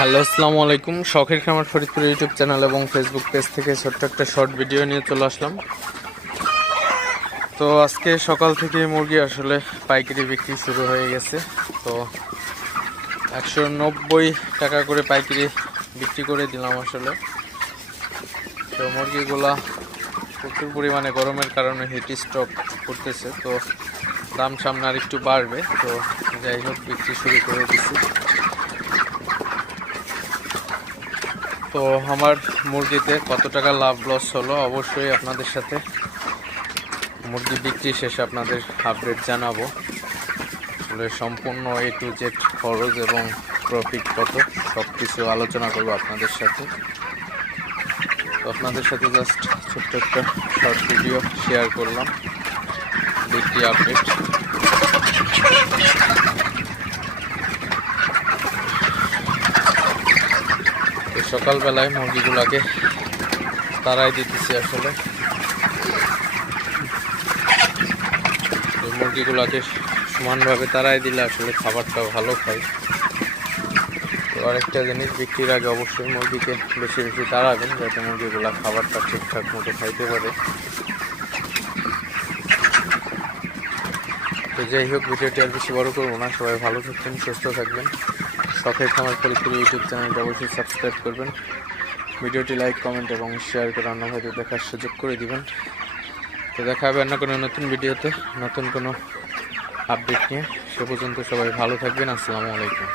Hello, আসসালামু আলাইকুম। শখের খামার ফরিদপুর ইউটিউব চ্যানেল এবং ফেসবুক পেজ থেকে ছোট্ট একটা শর্ট ভিডিও নিয়ে চলে আসলাম। তো আজকে সকাল থেকে মুরগি আসলে পাইকারি বিক্রি শুরু হয়ে গেছে। তো 190 টাকা করে পাইকারি বিক্রি করে দিলাম আসলে। তো মুরগিগুলা প্রচুর পরিমাণে গরমের কারণে হিট স্ট্রোক করতেছে, তো দাম সামনে আর একটু বাড়বে। তো যাই হোক, বিক্রি শুরু করে দিছি। তো আমার মুরগিতে কত টাকা লাভ লস হলো অবশ্যই আপনাদের সাথে মুরগি বিক্রি শেষে আপনাদের আপডেট জানাবো। আসলে সম্পূর্ণ A to Z খরচ এবং প্রফিট কত সব কিছু আলোচনা করবো আপনাদের সাথে। তো আপনাদের সাথে জাস্ট ছোট্ট একটা শর্ট ভিডিও শেয়ার করলাম, বিক্রি আপডেট। তো সকালবেলায় মুরগিগুলোকে তাড়াই দিতেছি আসলে। মুরগিগুলোকে সমানভাবে তাড়াই দিলে আসলে খাবারটা ভালো খায়। তো আরেকটা জিনিস, বিক্রির আগে অবশ্যই মুরগিকে বেশি বেশি তাড়াবেন যাতে মুরগিগুলা খাবারটা ঠিকঠাক মতো খাইতে পারে। তো যাই হোক, ভিডিওটি আর বেশি বড় করবো না। সবাই ভালো থাকবেন, সুস্থ থাকবেন। শখের খামার ফরিদপুর ইউটিউব চ্যানেলটা অবশ্যই সাবস্ক্রাইব করবেন। ভিডিওটি লাইক, কমেন্ট এবং শেয়ার করে অন্য ভাইদের দেখার সুযোগ করে দিবেন। তো দেখা হবে অন্য কোনো নতুন ভিডিওতে, নতুন কোনো আপডেট নিয়ে। সে পর্যন্ত সবাই ভালো থাকবেন। আসসালামু আলাইকুম।